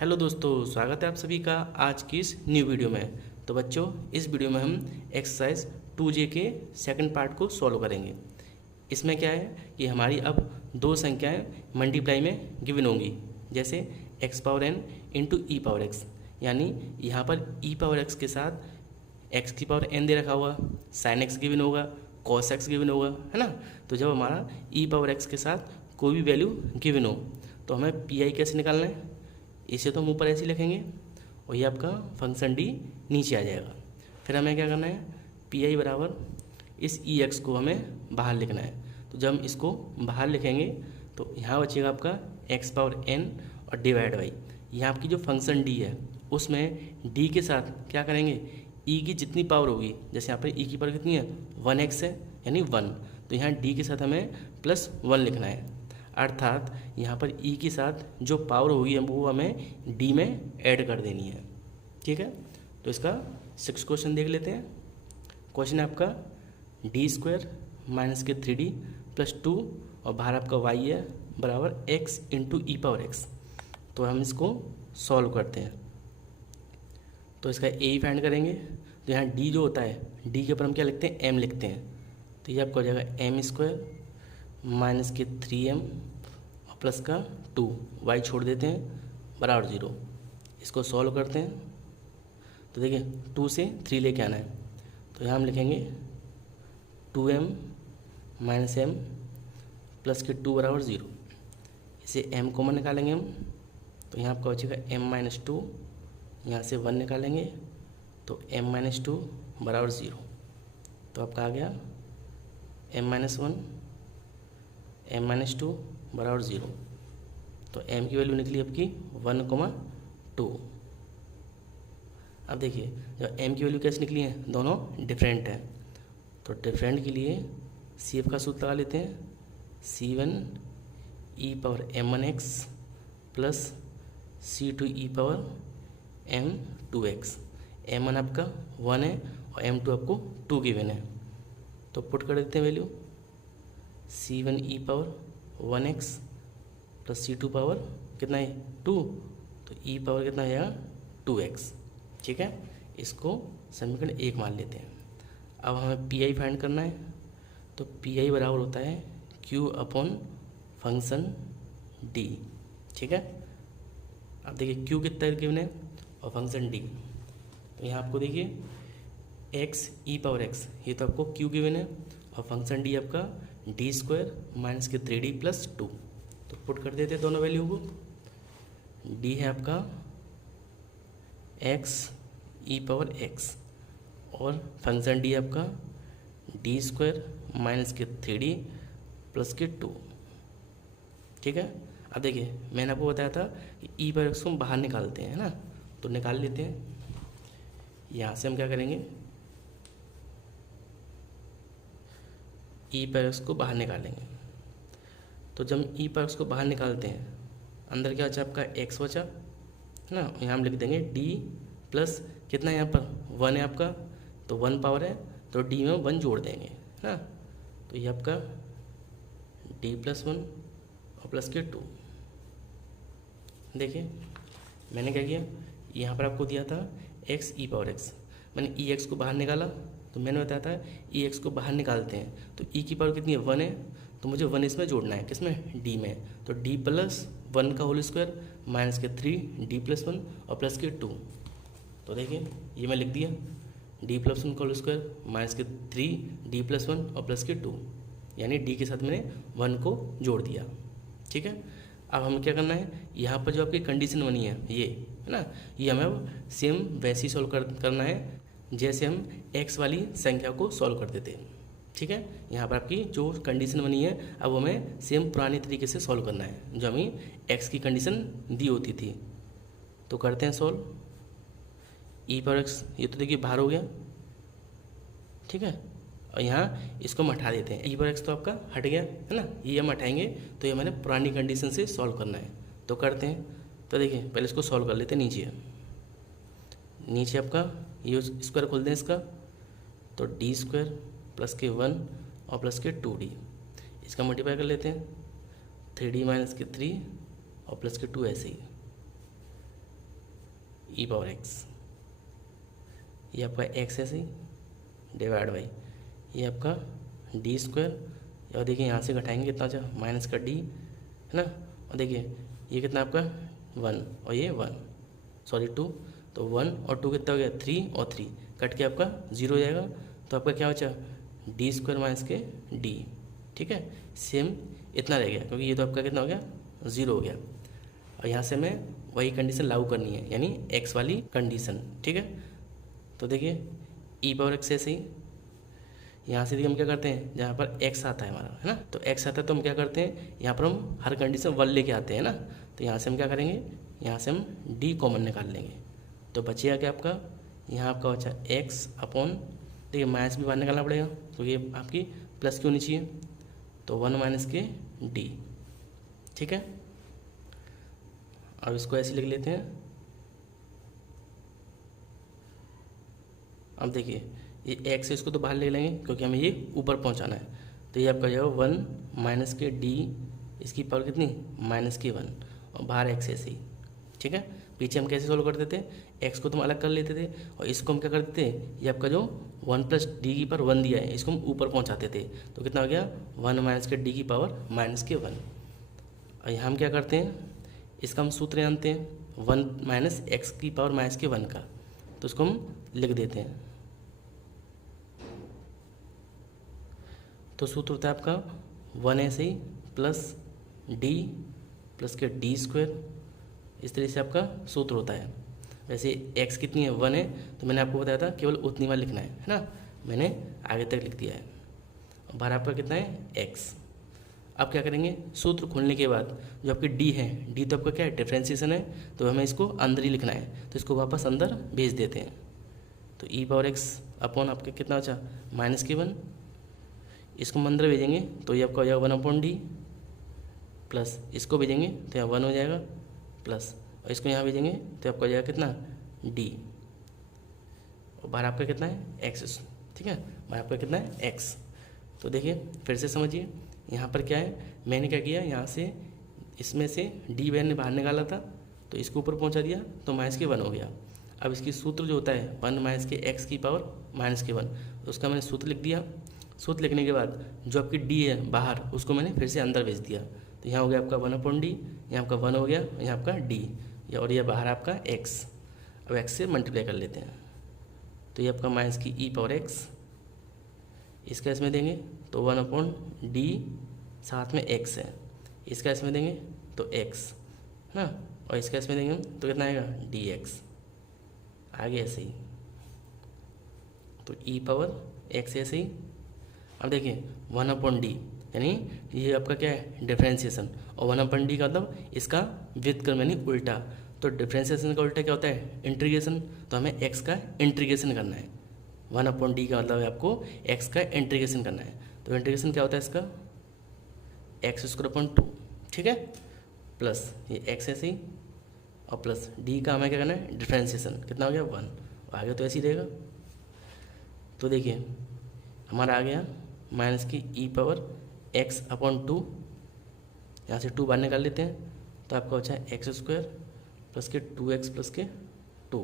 Hello दोस्तों, स्वागत है आप सभी का आज की इस न्यू वीडियो में। तो बच्चों, इस वीडियो में हम एक्सरसाइज 2J के सेकंड पार्ट को सॉल्व करेंगे। इसमें क्या है कि हमारी अब दो संख्याएं मल्टीप्लाई में गिवन होंगी, जैसे x पावर n इंटू ई पावर x, यानी यहाँ पर e पावर x के साथ x की पावर n दे रखा हुआ, साइन x गिवन होगा, कॉस x गिवन होगा, है ना। तो जब हमारा e पावर x के साथ कोई भी वैल्यू गिवन हो तो हमें पी कैसे निकालना है, इसे तो हम ऊपर ऐसे लिखेंगे और ये आपका फंक्शन डी नीचे आ जाएगा। फिर हमें क्या करना है, पी आई बराबर इस ई एक्स को हमें बाहर लिखना है। तो जब हम इसको बाहर लिखेंगे तो यहाँ बचेगा आपका एक्स पावर एन और डिवाइड बाई यहाँ आपकी जो फंक्शन डी है उसमें डी के साथ क्या करेंगे, ई की जितनी पावर होगी, जैसे यहाँ पर ई की पावर कितनी है 1x है यानी 1, तो यहाँ डी के साथ हमें +1 लिखना है। अर्थात यहाँ पर ई के साथ जो पावर होगी वो हमें डी में ऐड कर देनी है। ठीक है, तो इसका 6 क्वेश्चन देख लेते हैं। क्वेश्चन है आपका d² माइनस के 3d प्लस 2 और बाहर आपका y है बराबर x इंटू ई पावर x। तो हम इसको सॉल्व करते हैं। तो इसका ए फाइंड करेंगे। तो यहाँ d जो होता है, d के ऊपर हम क्या लिखते हैं, m लिखते हैं। तो ये आपका हो जाएगा m² माइनस के 3m और प्लस का 2, y छोड़ देते हैं बराबर 0। इसको सॉल्व करते हैं। तो देखिए 2 से 3 लेके आना है, तो यहाँ हम लिखेंगे 2m माइनस m प्लस के 2 बराबर 0। इसे m कॉमन निकालेंगे हम, तो यहाँ आपका बचेगा m माइनस 2, यहाँ से 1 निकालेंगे तो m माइनस 2 बराबर 0। तो आपका आ गया m माइनस 1 m माइनस 2 बराबर 0। तो m की वैल्यू निकली आपकी 1,2। अब देखिए जब m की वैल्यू कैसे निकली है, दोनों डिफरेंट हैं। तो डिफरेंट के लिए CF का सूत्र लगा लेते हैं, C1 e power m1x plus C2 e power m2x। m1 आपका 1 है और m2 आपको 2 गिवन है। तो पुट कर देते हैं value, C1 e power 1x plus C2 power कितना है 2, तो e पावर कितना है 2x। ठीक है, इसको समीकरण 1 मान लेते हैं। अब हमें पी आई फाइंड करना है। तो पी आई बराबर होता है Q अपॉन फंक्शन D। ठीक है, अब देखिए Q कितना गिवन है और फंक्शन D। तो यहाँ आपको देखिए x e पावर x, ये तो आपको Q गिवन है और फंक्शन D आपका d² माइनस के 3d प्लस 2। तो पुट कर देते हैं दोनों वैल्यू को। d है आपका x e पावर x और फंक्शन d आपका d² माइनस के 3d प्लस के 2। ठीक है, अब देखिए मैंने आपको बताया था कि e पावर x को हम बाहर निकालते हैं, है ना। तो निकाल लेते हैं। यहाँ से हम क्या करेंगे, ई पावर एक्स को बाहर निकालेंगे। तो जब हम ई पावर एक्स को बाहर निकालते हैं, अंदर क्या बचा आपका x बचा, है ना। यहाँ हम लिख देंगे d प्लस कितना है यहाँ पर 1 है आपका, तो 1 पावर है तो d में 1 जोड़ देंगे, है ना। तो ये आपका d प्लस 1 और प्लस के 2। देखिए मैंने क्या किया, यहाँ पर आपको दिया था x e पावर x, मैंने ई एक्स को बाहर निकाला। तो मैंने बताया था ई एक्स को बाहर निकालते हैं तो ई की पावर कितनी है 1 है, तो मुझे 1 इसमें जोड़ना है, किसमें डी में। तो डी प्लस 1 का होल स्क्वायर माइनस के 3 डी प्लस 1 और प्लस के 2। तो देखिए ये मैं लिख दिया डी प्लस 1 का होल स्क्वायर माइनस के 3 डी प्लस 1 और प्लस के 2, यानी डी के साथ मैंने 1 को जोड़ दिया। ठीक है, अब हमें क्या करना है, यहाँ पर जो आपकी कंडीशन बनी है ये, है ना, ये हमें अब सेम वैसे ही सॉल्व करना है जैसे हम x वाली संख्या को सॉल्व करते थे। ठीक है, यहाँ पर आपकी जो कंडीशन बनी है अब हमें सेम पुराने तरीके से सॉल्व करना है जो हमें x की कंडीशन दी होती थी। तो करते हैं सॉल्व। e पावर x ये तो देखिए बाहर हो गया, ठीक है, और यहाँ इसको हम हटा देते हैं। e पावर x तो आपका हट गया, है ना, ये हम हटाएंगे तो ये हमें पुरानी कंडीशन से सॉल्व करना है। तो करते हैं। तो देखिए पहले इसको सॉल्व कर लेते हैं। नीचे आपका ये स्क्वायर खोल दें इसका, तो d² प्लस के 1 और प्लस के 2d, इसका मल्टीप्लाई कर लेते हैं 3d माइनस के 3 और प्लस के 2 ऐसे ही। ई पावर एक्स, ये आपका एक्स ऐसे ही डिवाइड बाई ये आपका डी स्क्वायर, और देखिए यहाँ से घटाएंगे कितना अच्छा माइनस का डी है ना, और देखिए ये कितना आपका 1 और ये 1 सॉरी 2, तो 1 और 2 कितना हो गया 3 और 3 कट के आपका 0 हो जाएगा, तो आपका क्या बचा डी स्क्वायर माइनस के डी। ठीक है, सेम इतना रह गया क्योंकि ये तो आपका कितना हो गया 0 हो गया, और यहाँ से हमें वही कंडीशन लागू करनी है यानी एक्स वाली कंडीशन। ठीक है, तो देखिए ई पावर एक्स ऐसे ही यहाँ से देखिए हम क्या करते हैं जहाँ पर एक्स आता है हमारा है ना, तो एक्स आता है तो हम क्या करते हैं यहाँ पर हम हर कंडीशन 1 लेके आते हैं ना, तो यहाँ से हम क्या करेंगे यहाँ से हम डी कॉमन निकाल लेंगे, तो बचेगा क्या आपका यहाँ आपका बचा एक्स अपॉन, देखिए माइनस भी बाहर निकालना पड़ेगा क्योंकि तो आपकी प्लस क्यों नहीं चाहिए, तो 1 माइनस के डी। ठीक है, अब इसको ऐसे लिख लेते हैं। अब देखिए ये एक्स है इसको तो बाहर ले लेंगे क्योंकि हमें ये ऊपर पहुंचाना है, तो ये आपका जाएगा 1 माइनस के डी, इसकी पावर कितनी -1 और बाहर एक्स ऐसे ही। ठीक है, पीछे हम कैसे सोल्व करते थे एक्स को तो हम अलग कर लेते थे और इसको हम क्या करते थे ये आपका जो 1 प्लस डी की पावर 1 दिया है इसको हम ऊपर पहुंचाते थे, तो कितना हो गया 1 माइनस के डी की पावर -1। और यहाँ हम क्या करते हैं इसका हम सूत्र जानते हैं 1 माइनस एक्स की पावर -1 का, तो इसको हम लिख देते हैं। तो सूत्र होता है आपका 1 ऐसे ही प्लस डी प्लस के डी स्क्वायर, इस तरह से आपका सूत्र होता है। वैसे x कितनी है 1 है, तो मैंने आपको बताया था केवल उतनी बार लिखना है ना, मैंने आगे तक लिख दिया है। और बाहर आपका कितना है x। अब क्या करेंगे सूत्र खोलने के बाद जो आपकी d है, d तो आपका क्या है डिफ्रेंशिएशन है, तो हमें इसको अंदर ही लिखना है, तो इसको वापस अंदर भेज देते हैं। तो ई पावर x अपॉन आपका कितना बचा -1, इसको हम अंदर भेजेंगे तो ये आपका हो जाएगा 1/d प्लस इसको भेजेंगे तो यहाँ 1 हो जाएगा प्लस, और इसको यहाँ भेजेंगे तो आपका हो जाएगा कितना d, और बाहर आपका कितना है x। ठीक है, बाहर आपका कितना है x। तो देखिए फिर से समझिए यहाँ पर क्या है, मैंने क्या किया यहाँ से इसमें से d मैंने बाहर निकाला था तो इसको ऊपर पहुँचा दिया तो -1 हो गया। अब इसकी सूत्र जो होता है 1 माइनस के एक्स की पावर -1, तो उसका मैंने सूत्र लिख दिया। सूत्र लिखने के बाद जो आपकी d है बाहर उसको मैंने फिर से अंदर भेज दिया, तो यहाँ हो गया आपका 1/d, यहाँ आपका 1 हो गया, यहाँ आपका d, और यह बाहर आपका x। अब x से मल्टीप्लाई कर लेते हैं, तो ये आपका माइनस की ई पावर x, इसका इसमें देंगे तो 1/d साथ में x है, इसका इसमें देंगे तो x ना, और इसका इसमें देंगे तो कितना आएगा dx, आगे ऐसे ही तो ई पावर x ऐसे ही। अब देखिए 1/d यानी ये आपका क्या है डिफ्रेंशिएशन, और 1/d का मतलब इसका व्युत्क्रम यानी उल्टा, तो डिफ्रेंशिएशन का उल्टा क्या होता है इंटीग्रेशन, तो हमें x का इंटीग्रेशन करना है। 1/d का मतलब है आपको x का इंटीग्रेशन करना है, तो इंटीग्रेशन क्या होता है इसका x²/2। ठीक है, प्लस ये x ऐसे ही और प्लस d का हमें क्या करना है डिफ्रेंशिएशन, कितना हो गया 1, आगे तो ऐसे ही रहेगा। तो देखिए हमारा आ गया माइनस की ई पावर x/2, यहाँ से 2 बाहर निकाल लेते हैं तो आपका बचा है x² प्लस के 2x प्लस के 2,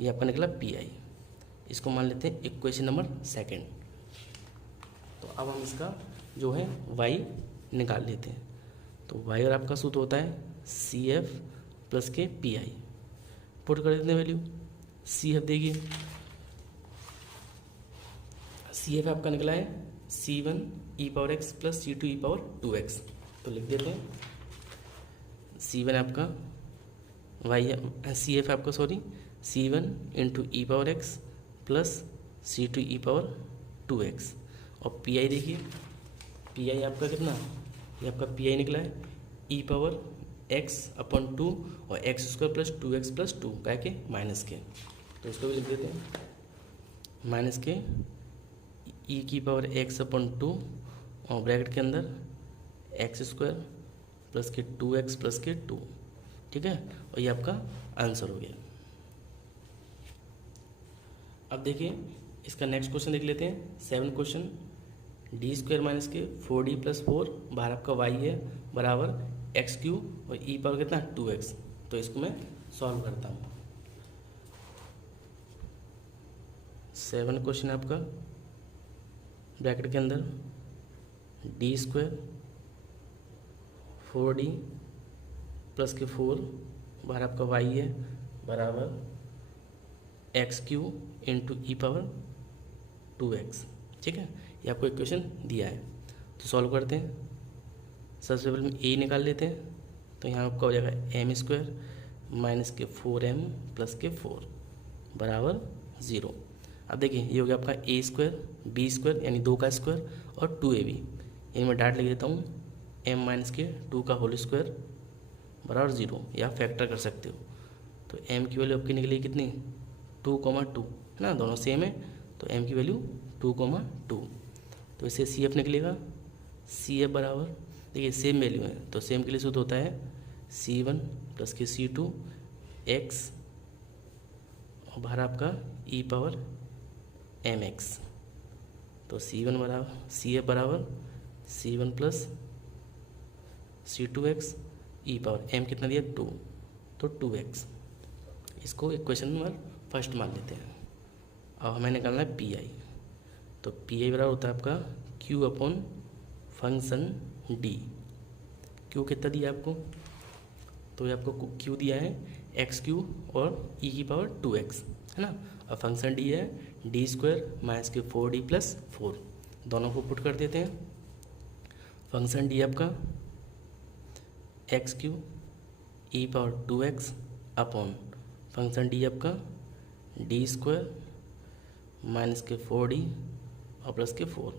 ये आपका निकला pi। इसको मान लेते हैं इक्वेशन नंबर 2। तो अब हम इसका जो है y निकाल लेते हैं, तो y और आपका सूत्र होता है CF प्लस के pi। पुट कर देते हैं वैल्यू, CF देखिए CF आपका निकला है C1 ई पावर x प्लस C2 ई पावर 2x, तो लिख देते हैं C1 आपका CF आपका C1 इंटू ई पावर x प्लस C2 ई पावर 2x, और PI देखिए PI आपका कितना, ये आपका PI निकला है ई पावर x/2 और x² प्लस 2x प्लस 2 क्या के माइनस के, तो इसको भी लिख देते हैं माइनस के ई की पावर x/2 और ब्रैकेट के अंदर x² प्लस के 2x प्लस के 2। ठीक है, और ये आपका आंसर हो गया। अब देखिए इसका नेक्स्ट क्वेश्चन देख लेते हैं 7 क्वेश्चन, d² माइनस के 4d प्लस 4 बाहर आपका y है बराबर x³ और ई पावर कितना 2x, तो इसको मैं सॉल्व करता हूँ। 7 क्वेश्चन आपका ब्रैकेट के अंदर d² 4d प्लस के 4 बाहर आपका y है बराबर x³ इंटू e⁻² 2x। ठीक है, ये आपको इक्वेशन दिया है, तो सॉल्व करते हैं। सबसे पहले हम a निकाल लेते हैं, तो यहाँ आपका हो जाएगा m² माइनस के 4m प्लस के 4 बराबर 0। अब देखिए ये हो गया आपका a² b² यानी 2 का स्क्वायर और 2ab, यानी मैं डाट लिख देता हूँ m माइनस के 2 का होल स्क्वायर बराबर 0, या फैक्टर कर सकते हो। तो m की वैल्यू आपकी निकली कितनी 2,2 है ना, दोनों सेम है, तो m की वैल्यू 2,2। तो इससे CF निकलेगा, CF बराबर देखिए सेम वैल्यू है तो सेम के लिए सूत्र होता है C1 प्लस के C2 x और बाहर आपका e⁻mx। तो C1 बराबर CF बराबर C1 प्लस C2x e⁻m कितना दिया 2, तो 2x। इसको इक्वेशन नंबर फर्स्ट मान लेते हैं। अब हमें निकालना है PI, तो PI बराबर होता है आपका Q upon function D। Q कितना दिया आपको, तो ये आपको Q दिया है x³ और e⁻²x है ना, और फंक्शन D है d² माइनस के 4d प्लस 4, दोनों को पुट कर देते हैं। फंक्शन D आपका x³ e⁻²x upon function D आपका d² माइनस के 4d और प्लस के 4।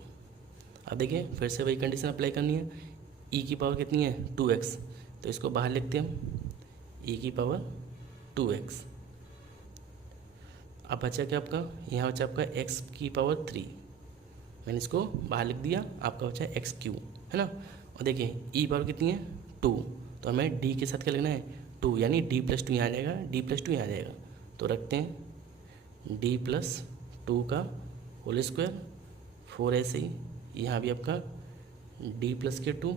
अब देखिए फिर से वही कंडीशन अप्लाई करनी है, e की पावर कितनी है 2x, तो इसको बाहर लिखते हैं हम e⁻²x। अब बचा क्या आपका, यहाँ बचा आपका x⁻3, मैंने इसको बाहर लिख दिया, आपका बचा x³ है ना। और देखिए e पावर कितनी है 2, तो हमें d के साथ क्या लिखना है 2, यानी d+2 यहाँ आ जाएगा, d+2 यहाँ आ जाएगा, तो रखते हैं d+2 का होल स्क्वायर 4 ऐसे ही, यहाँ भी आपका d प्लस के 2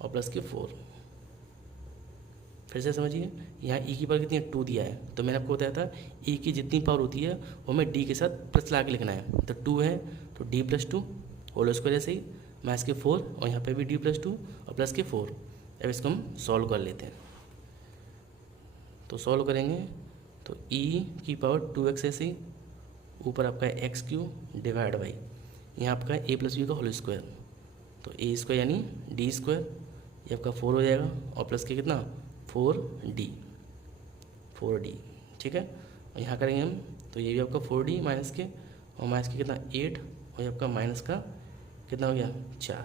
और प्लस के 4। फिर से समझिए, यहाँ e की पावर कितनी है 2 दिया है, तो मैंने आपको बताया था e की जितनी पावर होती है वो हमें d के साथ प्लस ला के लिखना है। तो 2 है तो d+2 होल स्क्वायर ऐसे ही माइनस के 4, और यहाँ पे भी d+2 और प्लस के 4। अब इसको हम सॉल्व कर लेते हैं, तो सॉल्व करेंगे तो e की पावर 2x ऐसे ही, ऊपर आपका x³ डिवाइड बाई यहाँ आपका a प्लस बी का होल स्क्वायर, तो a² यानी d², ये आपका 4 हो जाएगा और प्लस के कितना 4d। ठीक है, और यहाँ करेंगे हम तो ये भी आपका 4d माइनस के, और माइनस के कितना 8, और ये आपका माइनस का कितना हो गया 4।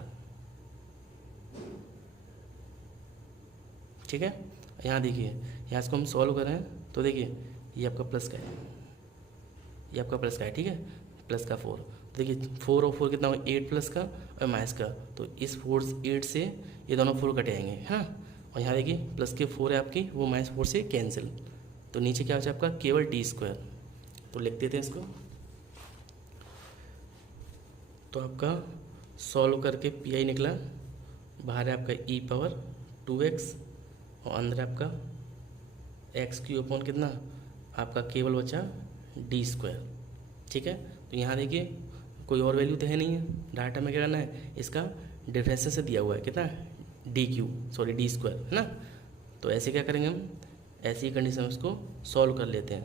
ठीक है, यहाँ देखिए यहाँ इसको हम सॉल्व करें तो देखिए ये आपका प्लस का है, ये आपका प्लस का है, ठीक है, प्लस का 4। तो देखिए 4 और 4 कितना होगा 8 प्लस का और माइनस का, तो इस 8 से ये दोनों 4 कट जाएंगे है ना। और यहाँ देखिए प्लस के 4 है आपकी, वो -4 से कैंसिल, तो नीचे क्या बचा आपका केवल d²। तो लिख देते हैं इसको, तो आपका सॉल्व करके PI निकला, बाहर है आपका e⁻²x और अंदर आपका x³ अपॉन कितना आपका केवल बचा d²। ठीक है, तो यहाँ देखिए कोई और वैल्यू तो है नहीं है, डाटा में क्या करना है इसका डिफरेंस से दिया हुआ है कितना d² है ना। तो ऐसे क्या करेंगे हम, ऐसी कंडीशन में उसको सॉल्व कर लेते हैं।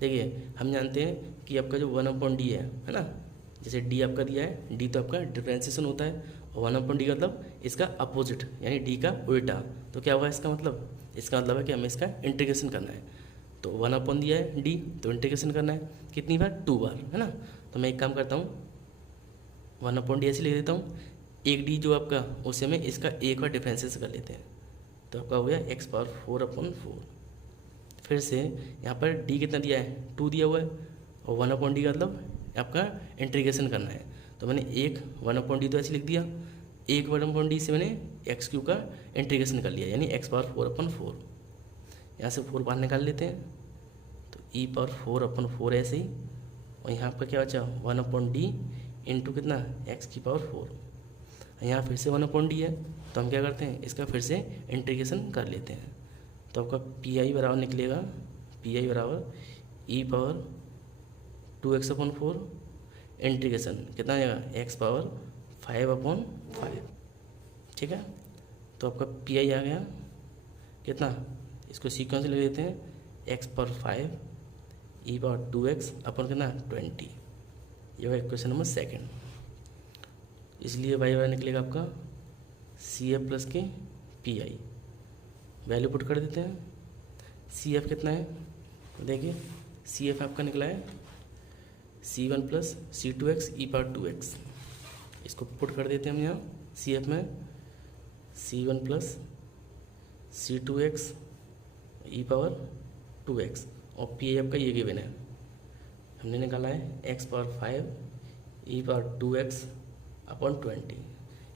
देखिए हम जानते हैं कि आपका जो 1/d है ना, जैसे d आपका दिया है, d तो आपका डिफरेंशिएशन होता है, और 1/d का मतलब इसका अपोजिट यानी d का उल्टा। तो क्या हुआ इसका मतलब, इसका मतलब है कि हमें इसका इंटीग्रेशन करना है। तो 1/d दिया है d, तो इंटीग्रेशन करना है कितनी बार 2 बार है ना। तो मैं एक काम करता हूँ 1/d ऐसे लिख देता हूँ, एक d जो आपका उसे में इसका एक बार डिफरेंशिएशन कर लेते हैं, तो आपका हो गया x⁴/4। फिर से यहाँ पर d कितना दिया है 2 दिया हुआ है, और 1/d का मतलब आपका इंटीग्रेशन करना है, तो मैंने एक 1/d तो ऐसे लिख दिया, एक 1/d से मैंने x³ का इंटीग्रेशन कर लिया यानी x⁴/4। यहाँ से 4 बाहर निकाल लेते हैं, तो e⁴/4 ऐसे ही, और यहाँ पर क्या बचा 1/d इंटू कितना x⁴। यहाँ फिर से 1/d है, तो हम क्या करते हैं इसका फिर से इंटीग्रेशन कर लेते हैं, तो आपका PI बराबर निकलेगा, PI बराबर 2x/4 इंटीग्रेशन कितना आएगा x पावर 5/5, ठीक है। तो आपका पी आई आ गया कितना, इसको सीक्वेंस ले लेते हैं x power 5 e power 2x अपन कितना 20, ये होगा इक्वेशन नंबर सेकेंड। इसलिए वाई वाई निकलेगा आपका सी एफ प्लस के पी आई, वैल्यू पुट कर देते हैं। सी एफ कितना है, देखिए सी एफ आपका निकला है C1 प्लस C2x ई पावर 2x, इसको पुट कर देते हैं हम यहाँ सी एफ में C1 प्लस C2x ई पावर 2x, और पी आपका ये गिवन है, हमने निकाला है x पावर 5 ई पावर 2x अपॉन 20,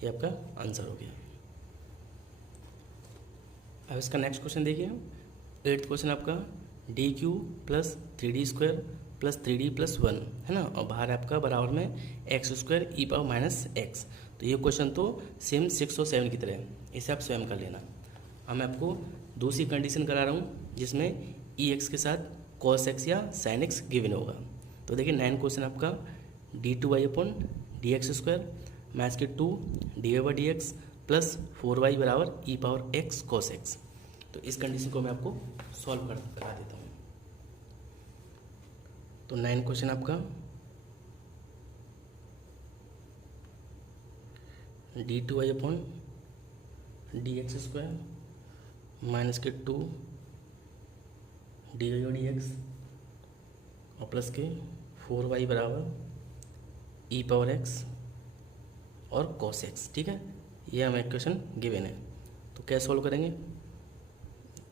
ये आपका आंसर हो गया। अब इसका नेक्स्ट क्वेश्चन देखिए, 8th क्वेश्चन आपका D Q plus 3d square plus 3d plus 1 है ना, और बाहर आपका बराबर में एक्स स्क्वायर ई पावर माइनस एक्स। तो ये क्वेश्चन तो सेम 6 और 7 की तरह है, इसे आप स्वयं कर लेना। अब मैं आपको दूसरी कंडीशन करा रहा हूँ जिसमें ई एक्स के साथ कॉस एक्स या साइन एक्स गिवन होगा। तो देखिए 9 क्वेश्चन आपका d2y upon D x square minus के 2 dy/dx प्लस 4y बराबर ई पावर एक्स कॉस एक्स। तो इस कंडीशन को मैं आपको सॉल्व करा देता हूँ। तो 9 क्वेश्चन आपका d2y upon D x square minus के 2 dy/dx और प्लस के 4y बराबर ई पावर एक्स और कॉस एक्स, ठीक है। ये हमें इक्वेशन गिवन है। तो कैसे सॉल्व करेंगे,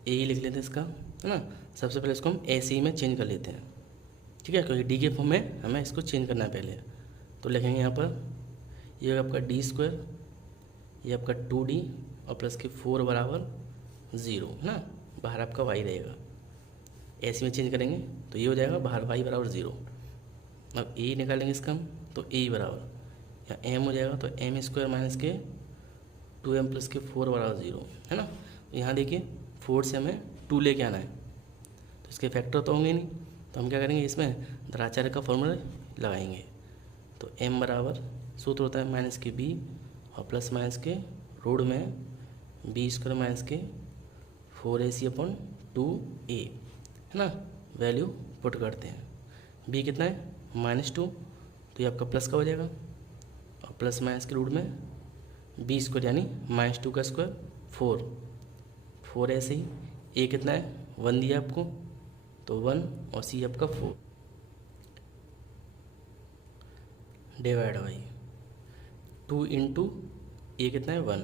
ए ही लिख लेते हैं इसका, है ना। सबसे पहले इसको हम ऐसे ही में चेंज कर लेते हैं, ठीक है, क्योंकि डी के फॉर्म में हमें इसको चेंज करना है पहले। तो लिखेंगे यहाँ पर ये आपका डी स्क्वायर, ये आपका 2d और प्लस के 4 बराबर 0, है ना, बाहर आपका y रहेगा। ऐसे में चेंज करेंगे तो ये हो जाएगा बाहर y बराबर 0। अब ए निकालेंगे इसका हम, तो ए बराबर या m हो जाएगा, तो m स्क्वायर माइनस के 2m प्लस के 4 बराबर 0, है ना। यहाँ देखिए 4 से हमें 2 लेके आना है, तो इसके फैक्टर तो होंगे नहीं, तो हम क्या करेंगे इसमें द्राचार्य का फॉर्मूला लगाएंगे। तो m बराबर सूत्र होता है माइनस के b और प्लस माइनस के रूट में बी स्क्वायर माइनस के 4ac अपॉन 2a, है ना। वैल्यू पुट करते हैं, b कितना है -2, तो ये आपका प्लस का हो जाएगा, और प्लस माइनस के रूट में बी स्क्वायर यानी -2 का स्क्वायर 4 ऐसे ही। ए कितना है 1 दिया आपको, तो 1 और सी आपका 4 डिवाइड बाई 2 इंटू ए कितना है 1,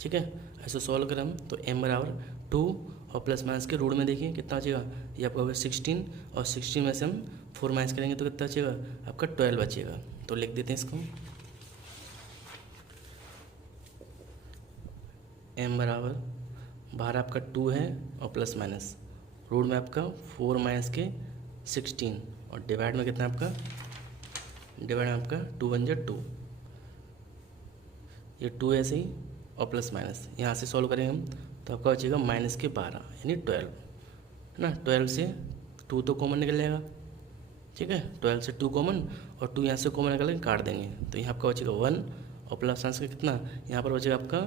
ठीक है। ऐसे सॉल्व करें हम तो m बराबर 2 और प्लस माइनस के रूट में देखिए कितना बचेगा, ये आपका होगा 16, और 16 में से हम 4 माइनस करेंगे तो कितना बचेगा आपका 12 बचेगा। तो लिख देते हैं इसको, m बराबर बाहर आपका 2 है और प्लस माइनस रूट में आपका 4 माइनस के 16 और डिवाइड में कितना आपका, डिवाइड में आपका 2 1 2, ये 2 ऐसे ही और प्लस माइनस यहाँ से सॉल्व करेंगे हम तो आपका बचेगा माइनस के 12 यानी 12, है ना। 12 से 2 तो कॉमन निकल जाएगा, ठीक है। 12 से 2 कॉमन और 2 यहाँ से कॉमन निकल के काट देंगे, तो यहाँ आपका बचेगा 1 और प्लस माइनस का कितना, यहाँ पर बचेगा आपका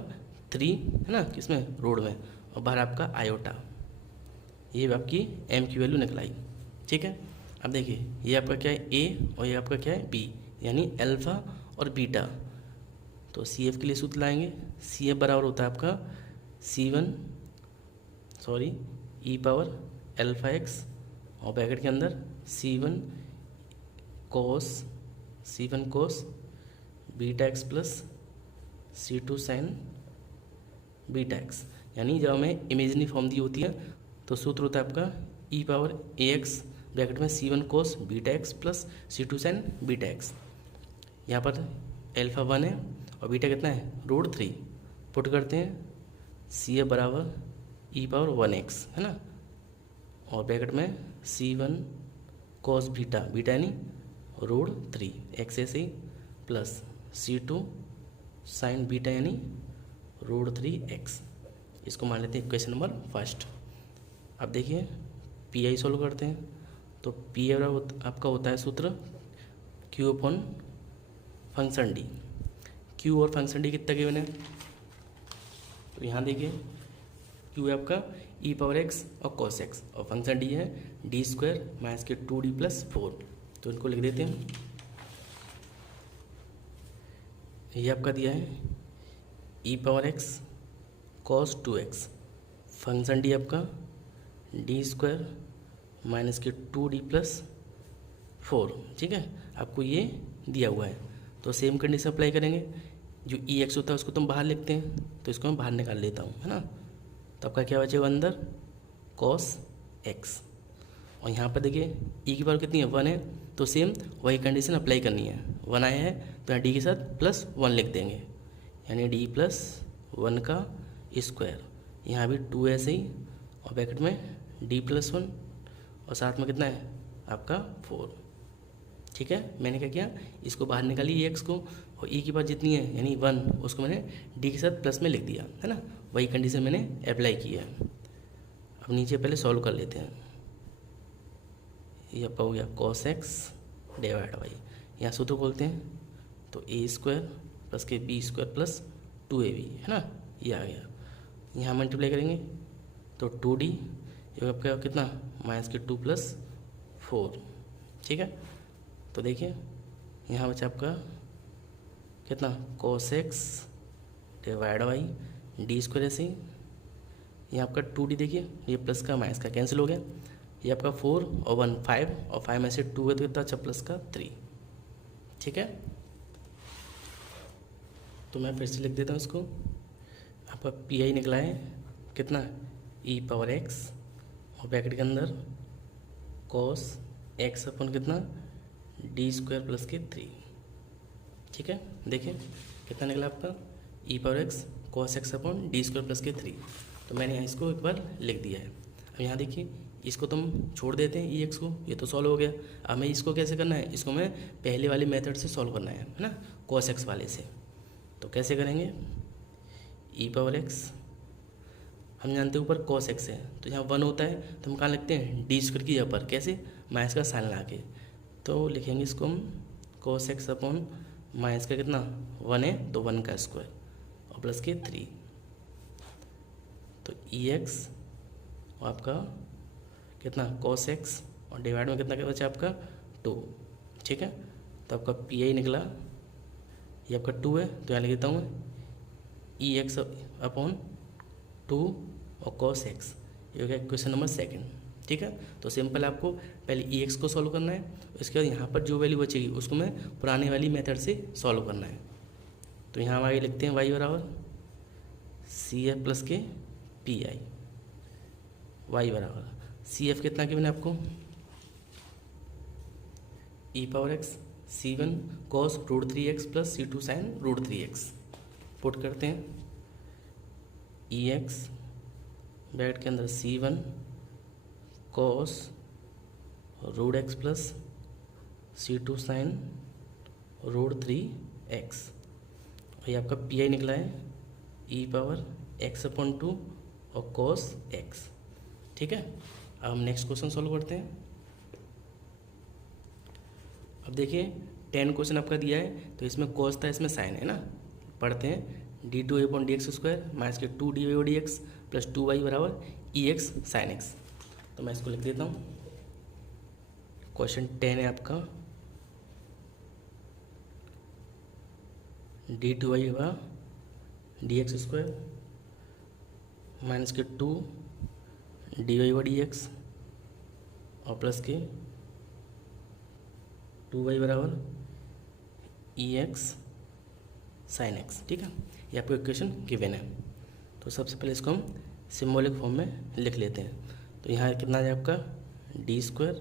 3, है ना, किसमें रोड में, और बाहर आपका आयोटा। ये आपकी m की वैल्यू निकलाई, ठीक है। अब देखिए ये आपका क्या है a और ये आपका क्या है b, यानी अल्फ़ा और बीटा। तो सी एफ के लिए सूत्र लाएंगे, सी एफ बराबर होता है आपका ई पावर अल्फ़ा एक्स और ब्रैकेट के अंदर C1 cos beta x plus C2 sign beta x. यानी जब हमें इमेजनरी फॉर्म दी होती है तो सूत्र होता है आपका ई पावर ए एक्स ब्रैकेट में C1 cos beta x plus C2 sign beta x. यहाँ पर अल्फ़ा 1 है और बीटा कितना है √3, पुट करते हैं सी एफ बराबर ई पावर 1x, है ना, और ब्रैकेट में C1 कॉस बीटा, बीटा यानी √3 एक्स ऐसे ही प्लस C2 साइन बीटा यानी √3x। इसको मान लेते हैं इक्वेशन नंबर फर्स्ट। अब देखिए पी आई सॉल्व करते हैं तो पी आपका होता है सूत्र Q upon function D. Q और फंक्शन डी कितना गिवन है, तो यहाँ देखिए क्यू है आपका ई पावर एक्स और कॉस एक्स और फंक्शन डी है डी स्क्वायर माइनस के 2d + 4। तो इनको लिख देते हैं। ये आपका दिया है e power x cos 2x, function D आपका डी स्क्वायर माइनस के 2d + 4। ठीक है, आपको ये दिया हुआ है। तो सेम कंडीशन अप्लाई करेंगे। जो ई एक्स होता है उसको तुम बाहर लिखते हैं, तो इसको मैं बाहर निकाल लेता हूँ, है ना। तो आपका क्या बचेगा अंदर कॉस एक्स। और यहाँ पर देखिए ई की पावर कितनी है 1 है, तो सेम वही कंडीशन अप्लाई करनी है। 1 आया है तो यहाँ डी के साथ +1 लिख देंगे, यानी डी +1 का स्क्वायर। यहाँ भी 2 ऐसे ही और ब्रैकेट में डी +1 और साथ में कितना है आपका 4। ठीक है, मैंने क्या किया, इसको बाहर निकाली ई एक्स को, और ई की पावर जितनी है यानी 1 उसको मैंने डी के साथ प्लस में लिख दिया, है ना। वही कंडीशन मैंने अप्लाई की है। अब नीचे पहले सॉल्व कर लेते हैं। ये आपका हो गया कॉस एक्स डिवाइड बाई, यहाँ सूत्र खोलते हैं तो a² + के b² + 2ab, है ना, ये आ गया। यहाँ मल्टीप्लाई करेंगे तो 2d, ये आपका कितना माइनस के 2 + 4। ठीक है, तो देखिए यहाँ बचा आपका कितना cos x divide by d² ऐसे ही। यहाँ आपका 2d देखिए, ये प्लस का माइनस का कैंसिल हो गया। ये आपका 4 और 1 5 और 5 में से 2 है तो कितना अच्छा प्लस का 3। ठीक है, तो मैं फिर से लिख देता हूँ इसको। आपका पी आई निकला है कितना ई पावर एक्स और ब्रैकेट के अंदर कॉस एक्स अपन कितना d² + के 3। ठीक है, देखिए कितना निकला आपका ई power x cos x upon d² + के 3। तो मैंने यहाँ इसको एक बार लिख दिया है। अब यहाँ देखिए इसको तुम छोड़ देते हैं ई एक्स को, ये तो सॉल्व हो गया। अब मैं इसको कैसे करना है, इसको मैं पहले वाले मेथड से सॉल्व करना है ना, कॉस एक्स वाले से। तो कैसे करेंगे, ई पावर एक्स हम जानते हैं ऊपर कॉस एक्स है, तो यहाँ 1 होता है तो हम कहाँ लिखते हैं d² की जगह पर, कैसे माइनस का साइन ला के। तो लिखेंगे इसको हम कॉस एक्स अपॉन माइनस का कितना 1 है तो 1 का स्क्वायर और प्लस के 3। तो ई एक्स और आपका कितना cos x और डिवाइड में कितना क्या बचा आपका 2। ठीक है, तो आपका पी आई निकला, ये आपका 2 है तो यहाँ लिख देता हूँ ई एक्स अपॉन 2 और cos x। ये हो गया क्वेश्चन नंबर 2। ठीक है, तो सिंपल आपको पहले ई एक्स को सॉल्व करना है, उसके बाद यहाँ पर जो वैल्यू बचेगी उसको मैं पुराने वाली मेथड से सॉल्व करना है। तो यहाँ हम आगे लिखते हैं y बराबर CF + के PI। y बराबर CF कितना गिवन है आपको e power x C1 cos √3x + C2 sin √3x। Put करते हैं ई एक्स ब्रैकेट के अंदर C1 cos √x + C2 sin √3x। और ये आपका पी आई निकला है ई पावर x/2 और cos x। ठीक है, अब हम नेक्स्ट क्वेश्चन सॉल्व करते हैं। अब देखिए 10 क्वेश्चन आपका दिया है, तो इसमें cos था इसमें sin है ना। पढ़ते हैं d2a/dx² माइनस के 2dy/dx + 2y बराबर ex sin x। तो मैं इसको लिख देता हूँ। क्वेश्चन 10 है आपका d2y/dx² माइनस के 2 dy/dx और प्लस के 2y बराबर ex sin x। ठीक है, ये आपको इक्वेशन गिवन है। तो सबसे पहले इसको हम सिम्बॉलिक फॉर्म में लिख लेते हैं। तो यहाँ कितना है आपका d²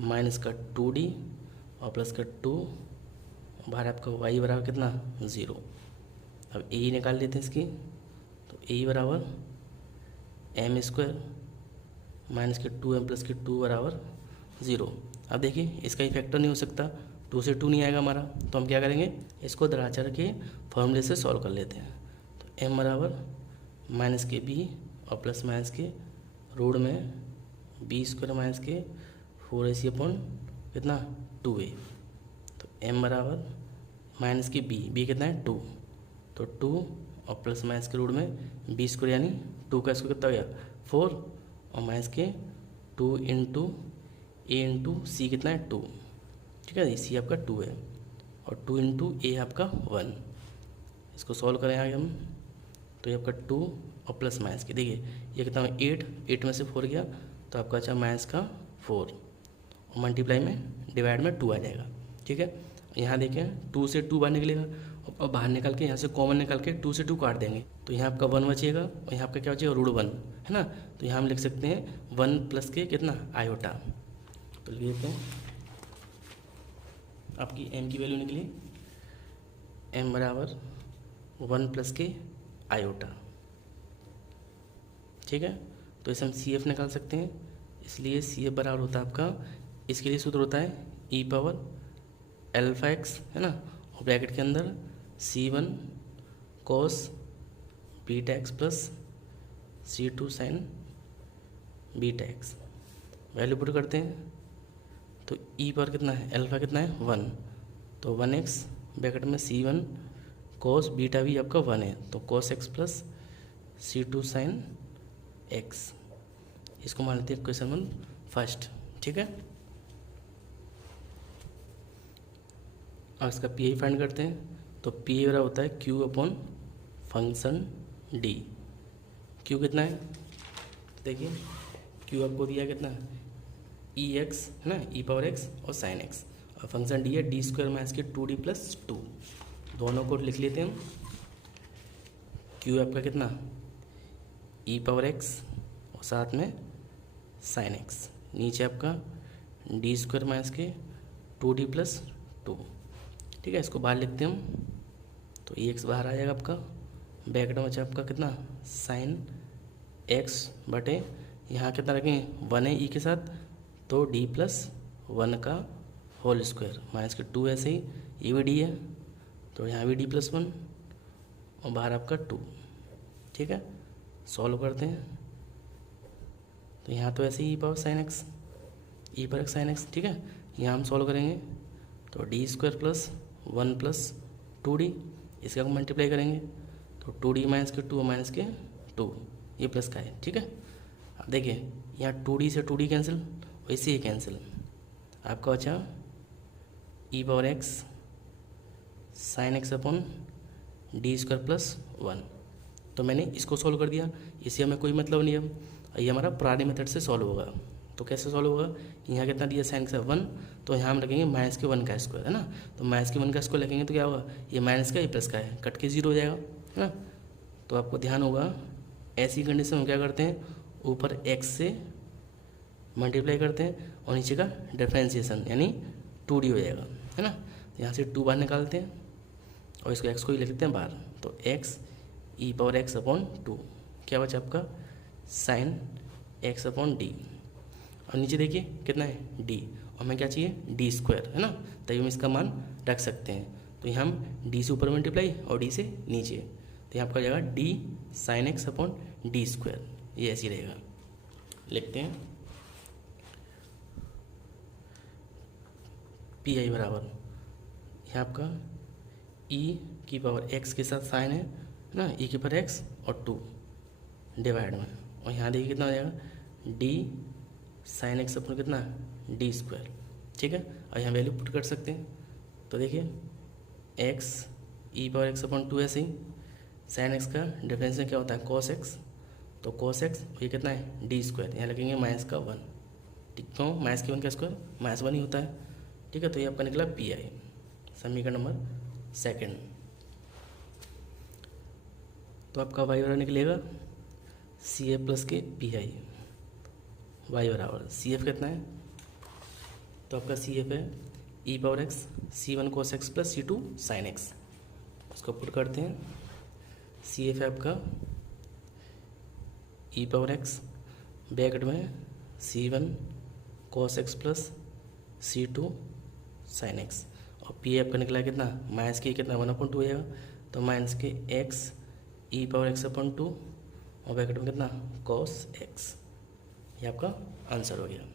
माइनस का 2d और प्लस का 2 बाहर आपका y बराबर कितना 0। अब ए निकाल लेते हैं इसकी, तो ए बराबर m² माइनस के 2m + के 2 बराबर 0। अब देखिए इसका ही फैक्टर नहीं हो सकता, 2 से 2 नहीं आएगा हमारा, तो हम क्या करेंगे इसको द्विघात के फॉर्मूले से सॉल्व कर लेते हैं। तो m बराबर माइनस के b और प्लस माइनस के रूट में b² माइनस के 4ac अपॉन कितना 2a। तो m बराबर माइनस की b कितना है 2, तो 2 और प्लस माइनस के रूट में b स्क्वायर यानी 2 का स्क्वायर कितना हो गया 4 और माइनस के 2 इंटू a इंटू सी कितना है 2, ठीक है। सी आपका 2 है और 2 इंटू ए आपका 1। इसको सॉल्व करें आगे हम, तो ये आपका 2 और प्लस माइनस के, देखिए ये कितना है 8 में से 4 गया तो आपका अच्छा माइनस का 4 और मल्टीप्लाई में डिवाइड में 2 आ जाएगा, ठीक है। यहाँ देखें 2 से 2 बाहर निकलेगा और बाहर निकाल के यहाँ से कॉमन निकाल के 2 से 2 काट देंगे तो यहाँ आपका 1 बचेगा और यहाँ आपका क्या बचेगा रूट 1, है ना। तो यहाँ हम लिख सकते हैं 1 प्लस के कितना आयोटा, तो लिख देते हैं आपकी m की वैल्यू निकली m बराबर 1 प्लस के आयोटा, ठीक है। तो इसे हम CF निकाल सकते हैं, इसलिए CF बराबर होता है आपका, इसके लिए सूत्र होता है e पावर अल्फा x, है ना, और ब्रैकेट के अंदर C1 cos beta x plus C2 sin beta x। Value put करते हैं तो e पर कितना है अल्फा कितना है 1, तो 1x ब्रैकेट में C1 cos बीटा भी आपका 1 है तो cos x plus C2 sin x। इसको मान लेते हैं क्वेश्चन नंबर फर्स्ट, ठीक है। और इसका पी आई फाइंड करते हैं तो पी आई बराबर होता है Q upon function D. Q कितना है देखिए, क्यू आपको दिया कितना ई एक्स, है ना, ई पावर एक्स और साइन एक्स, और फंक्शन डी है डी स्क्वायर माइनस के 2d प्लस 2। दोनों को लिख लेते हैं हम। क्यू आपका कितना ई पावर एक्स और साथ में साइन एक्स, नीचे आपका डी स्क्वायर माइनस के 2d प्लस 2, ठीक है। इसको बाहर लिखते हैं हम तो ई एक्स बाहर आ जाएगा आपका, ब्रैकेट में बचा आपका कितना साइन एक्स बटे यहाँ कितना रखेंगे 1 है ई के साथ तो डी प्लस 1 का होल स्क्वायर माइनस के 2, ऐसे ही ये भी डी है तो यहाँ भी डी प्लस 1 और बाहर आपका 2, ठीक है। सॉल्व करते हैं तो यहाँ तो ऐसे ही ई पावर साइन एक्स, ई पर एक्स साइन एक्स, ठीक है। यहाँ हम सॉल्व करेंगे तो D square plus 1 plus 2d, इसका मल्टीप्लाई करेंगे तो 2d माइनस के 2 माइनस के 2, ये प्लस का है, ठीक है। अब देखिए यहाँ 2d से 2d कैंसिल, वैसे ही कैंसिल, आपका बचा e power x sine x upon D square plus 1। तो मैंने इसको सॉल्व कर दिया, इससे हमें कोई मतलब नहीं है, ये हमारा पुराने मेथड से सॉल्व होगा। तो कैसे सॉल्व होगा, यहाँ कितना दिया साइन का 1 तो यहाँ हम रखेंगे माइनस के 1 का स्क्वायर, है ना। तो माइनस के 1 का स्क्वायर लिखेंगे तो क्या होगा, ये माइनस का ये प्लस का है, कट के 0 हो जाएगा, है ना। तो आपको ध्यान होगा ऐसी कंडीशन में क्या करते हैं, ऊपर x से मल्टीप्लाई करते हैं और नीचे का डिफरेंशिएशन यानी 2d हो जाएगा, है ना। यहाँ से 2 बाहर निकालते हैं और इसको x को ही लिख लेते हैं बाहर, तो x ई पावर x अपॉन 2, क्या बचा आपका साइन x अपॉन डी, और नीचे देखिए कितना है d, और हमें क्या चाहिए डी स्क्वायर, है ना, तभी हम इसका मान रख सकते हैं। तो यहाँ हम d से ऊपर मल्टीप्लाई और d से नीचे, तो यहाँ आपका जाएगा d sign x upon D square, ये ऐसे ही रहेगा। लिखते हैं पी आई बराबर यहाँ आपका e की पावर x के साथ साइन है ना, e की पावर x और 2 डिवाइड में, और यहाँ देखिए कितना हो जाएगा d साइन एक्स अपॉन कितना डी स्क्वायर, ठीक है। और यहाँ वैल्यू पुट कर सकते हैं तो देखिए x ई पावर x अपॉन 2, ऐसे ही साइन एक्स का डिफरेंस क्या होता है cos x, तो cos x ये कितना है डी स्क्वायर, यहाँ लगेंगे माइनस का 1, ठीक, क्यों माइनस के 1 का स्क्वायर माइनस 1 ही होता है, ठीक है। तो ये आपका निकला पी आई, समीकरण नंबर सेकंड। तो आपका वाई बराबर निकलेगा सी एफ प्लस के पी आई, वाई बराबर सी एफ कितना है, तो आपका सी एफ है e power x C1 cos x plus C2 sin x, उसको पुट करते हैं। सी एफ है आपका ई पावर एक्स ब्रैकेट में C1 cos x plus C2 sin x, और पी आपका निकला कितना माइनस के कितना 1/2 हो जाएगा, तो माइनस के x ई पावर x अपॉन 2 और ब्रैकेट में कितना cos x, ये आपका आंसर हो गया।